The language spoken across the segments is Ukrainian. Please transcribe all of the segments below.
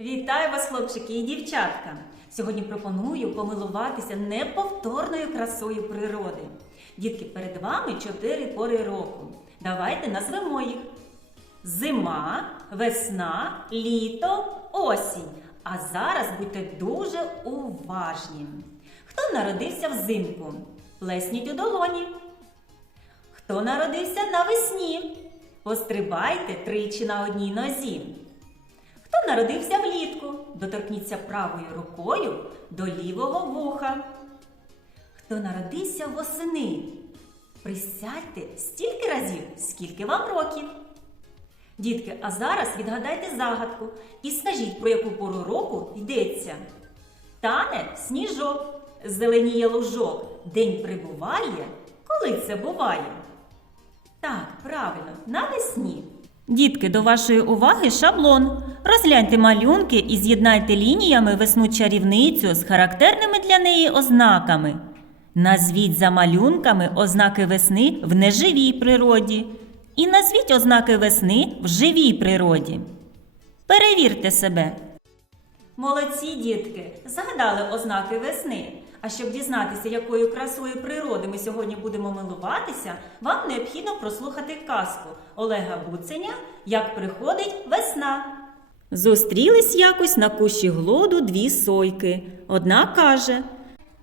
Вітаю вас, хлопчики і дівчатка! Сьогодні пропоную помилуватися неповторною красою природи. Дітки, перед вами чотири пори року. Давайте назвемо їх: зима, весна, літо, осінь. А зараз будьте дуже уважні. Хто народився взимку? Плесніть у долоні. Хто народився навесні? Пострибайте тричі на одній нозі. Хто народився влітку? Доторкніться правою рукою до лівого вуха. Хто народився восени? Присядьте стільки разів, скільки вам років. Дітки, а зараз відгадайте загадку і скажіть, про яку пору року йдеться. Тане сніжок, зеленіє лужок, день прибуває, коли це буває. Так, правильно, навесні. Дітки, до вашої уваги шаблон. Розгляньте малюнки і з'єднайте лініями весну чарівницю з характерними для неї ознаками. Назвіть за малюнками ознаки весни в неживій природі. І назвіть ознаки весни в живій природі. Перевірте себе. Молодці дітки, згадали ознаки весни. А щоб дізнатися, якою красою природи ми сьогодні будемо милуватися, вам необхідно прослухати казку Олега Буценя Як приходить весна. Зустрілись якось на кущі глоду дві сойки. Одна каже,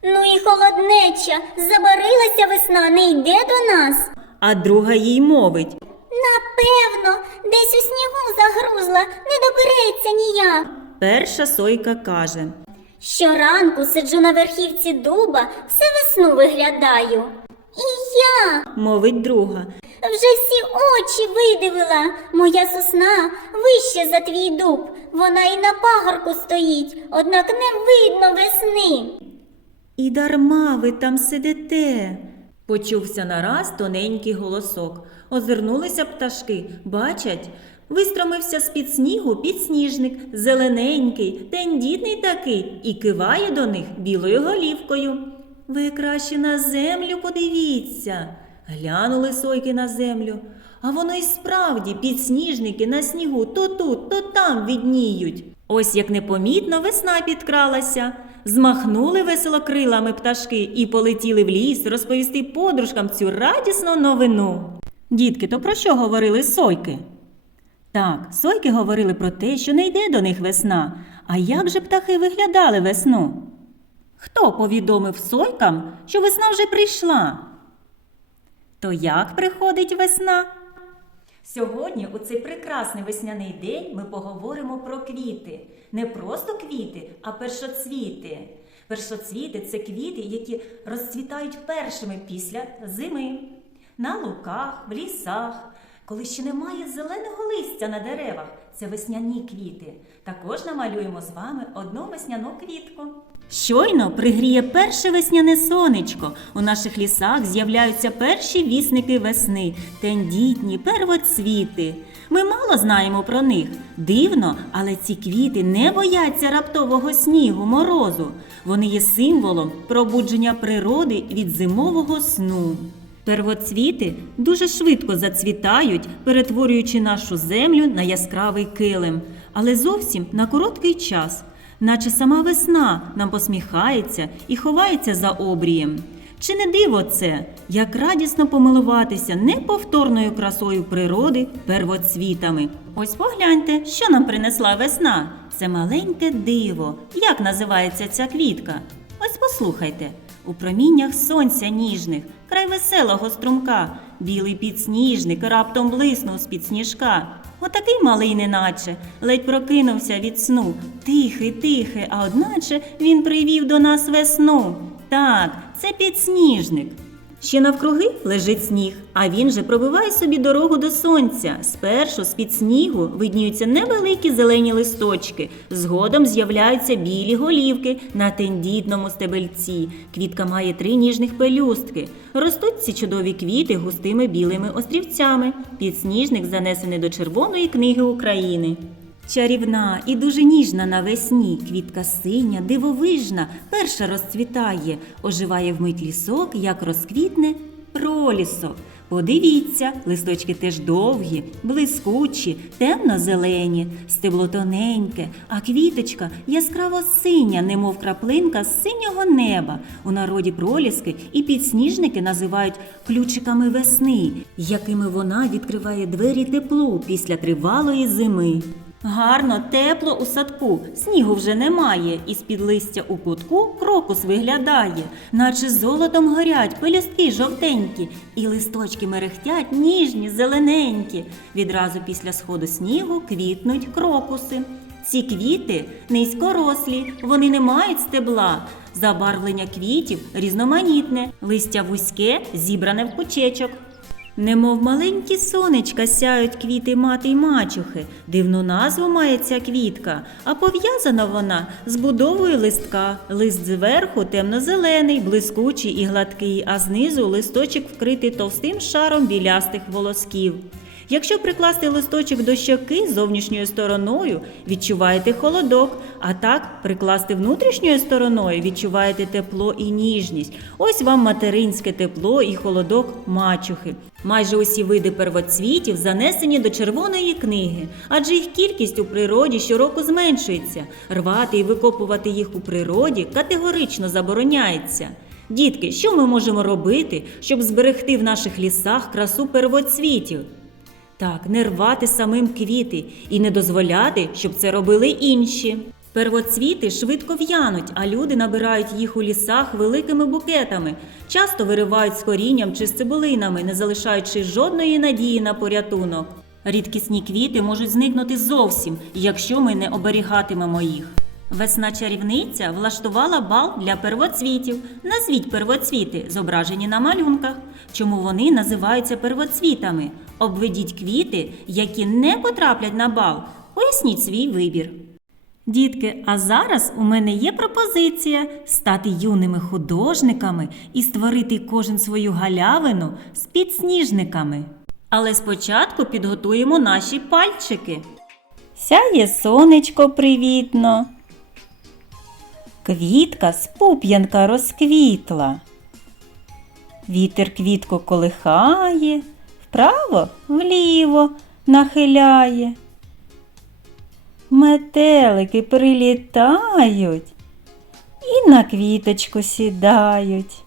Ну і холоднеча, забарилася весна, не йде до нас. а друга їй мовить. Напевно, десь у снігу загрузла, не добереться ніяк. Перша сойка каже. Щоранку сиджу на верхівці дуба, все весну виглядаю. І я Мовить друга. Вже всі очі видивила. Моя сосна вище за твій дуб. Вона і на пагорку стоїть, однак не видно весни. І дарма ви там сидите. Почувся нараз тоненький голосок. Озирнулися пташки, бачать, вистромився з-під снігу підсніжник, зелененький, тендітний такий, і киває до них білою голівкою. Ви краще на землю подивіться. Глянули сойки на землю. А воно й справді підсніжники на снігу то тут, то там відніють. Ось як непомітно весна підкралася. Змахнули весело крилами пташки і полетіли в ліс розповісти подружкам цю радісну новину. Дітки, то про що говорили сойки? Так, сойки говорили про те, що не йде до них весна. А як же птахи виглядали весну? Хто повідомив сойкам, що весна вже прийшла? То як приходить весна? Сьогодні, у цей прекрасний весняний день, ми поговоримо про квіти. Не просто квіти, а першоцвіти. Першоцвіти це квіти, які розцвітають першими після зими. На луках, в лісах, коли ще немає зеленого листя на деревах, це весняні квіти. Також намалюємо з вами одну весняну квітку. Щойно пригріє перше весняне сонечко. У наших лісах з'являються перші вісники весни, тендітні первоцвіти. Ми мало знаємо про них. Дивно, але ці квіти не бояться раптового снігу, морозу. Вони є символом пробудження природи від зимового сну. Первоцвіти дуже швидко зацвітають, перетворюючи нашу землю на яскравий килим, але зовсім на короткий час, наче сама весна нам посміхається і ховається за обрієм. Чи не диво це, як радісно помилуватися неповторною красою природи первоцвітами? Ось погляньте, що нам принесла весна. Це маленьке диво. Як називається ця квітка? Ось послухайте. У проміннях сонця ніжних, край веселого струмка, білий підсніжник раптом блиснув з-під сніжка. Отакий малий неначе, ледь прокинувся від сну. Тихий, тихий, а одначе він привів до нас весну. Так, це підсніжник. Ще навкруги лежить сніг, а він же пробиває собі дорогу до сонця. Спершу з-під снігу видніються невеликі зелені листочки, згодом з'являються білі голівки на тендітному стебельці. Квітка має три ніжних пелюстки. Ростуть ці чудові квіти густими білими острівцями. Підсніжник занесений до Червоної книги України. Чарівна і дуже ніжна навесні, квітка синя, дивовижна, перша розцвітає, оживає вмить лісок, як розквітне пролісок. Подивіться, листочки теж довгі, блискучі, темно-зелені, стебло тоненьке, а квіточка яскраво синя, немов краплинка з синього неба. У народі проліски і підсніжники називають ключиками весни, якими вона відкриває двері теплу після тривалої зими. Гарно, тепло у садку, снігу вже немає, і з-під листя у кутку крокус виглядає, наче золотом горять пелюстки жовтенькі, і листочки мерехтять ніжні, зелененькі. Відразу після сходу снігу квітнуть крокуси. Ці квіти низькорослі, вони не мають стебла. Забарвлення квітів різноманітне, листя вузьке, зібране в пучечок. Немов маленькі сонечка сяють квіти мати й мачухи. Дивну назву має ця квітка, а пов'язана вона з будовою листка. Лист зверху темно-зелений, блискучий і гладкий, а знизу листочок вкритий товстим шаром білястих волосків. Якщо прикласти листочок до щоки зовнішньою стороною, відчуваєте холодок, а так прикласти внутрішньою стороною, відчуваєте тепло і ніжність. Ось вам материнське тепло і холодок мачухи. Майже усі види первоцвітів занесені до червоної книги, адже їх кількість у природі щороку зменшується. Рвати і викопувати їх у природі категорично забороняється. Дітки, що ми можемо робити, щоб зберегти в наших лісах красу первоцвітів? Так, не рвати самим квіти і не дозволяти, щоб це робили інші. Первоцвіти швидко в'януть, а люди набирають їх у лісах великими букетами, часто виривають з корінням чи з цибулинами, не залишаючи жодної надії на порятунок. Рідкісні квіти можуть зникнути зовсім, якщо ми не оберігатимемо їх. Весна чарівниця влаштувала бал для первоцвітів. Назвіть первоцвіти, зображені на малюнках. Чому вони називаються первоцвітами? Обведіть квіти, які не потраплять на бал. Поясніть свій вибір. Дітки, а зараз у мене є пропозиція стати юними художниками і створити кожен свою галявину з підсніжниками. Але спочатку підготуємо наші пальчики. Сяє сонечко привітно. Квітка з пуп'янка розквітла. Вітер квітку колихає, вправо вліво нахиляє. Метелики прилітають і на квіточку сідають.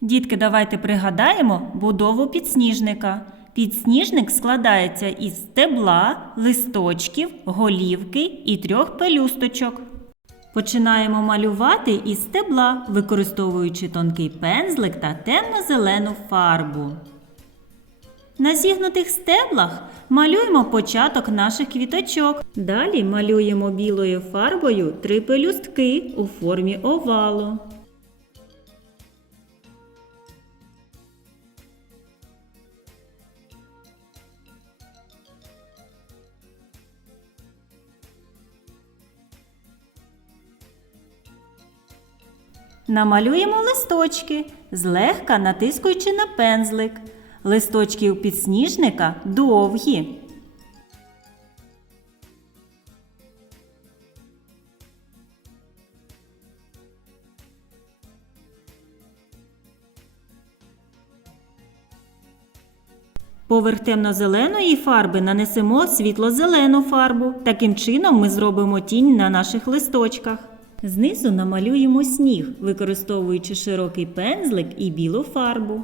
Дітки, давайте пригадаємо будову підсніжника. Підсніжник складається із стебла, листочків, голівки і трьох пелюсточок. Починаємо малювати із стебла, використовуючи тонкий пензлик та темно-зелену фарбу. На зігнутих стеблах малюємо початок наших квіточок. Далі малюємо білою фарбою три пелюстки у формі овалу. Намалюємо листочки, злегка натискуючи на пензлик. Листочки у підсніжника довгі. Поверх темно-зеленої фарби нанесемо світло-зелену фарбу. Таким чином ми зробимо тінь на наших листочках. Знизу намалюємо сніг, використовуючи широкий пензлик і білу фарбу.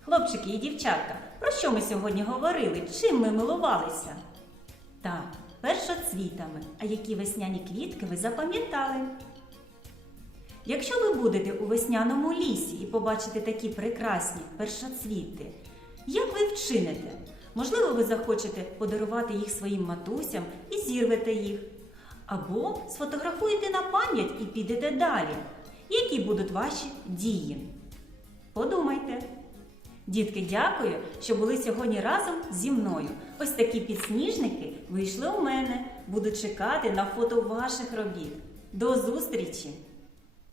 Хлопчики і дівчатка, про що ми сьогодні говорили? Чим ми милувалися? Так, першоцвітами. А які весняні квітки ви запам'ятали? Якщо ви будете у весняному лісі і побачите такі прекрасні першоцвіти, як ви вчините? Можливо, ви захочете подарувати їх своїм матусям і зірвете їх. Або сфотографуєте на пам'ять і підете далі. Які будуть ваші дії? Подумайте. Дітки, дякую, що були сьогодні разом зі мною. Ось такі підсніжники вийшли у мене. Буду чекати на фото ваших робіт. До зустрічі!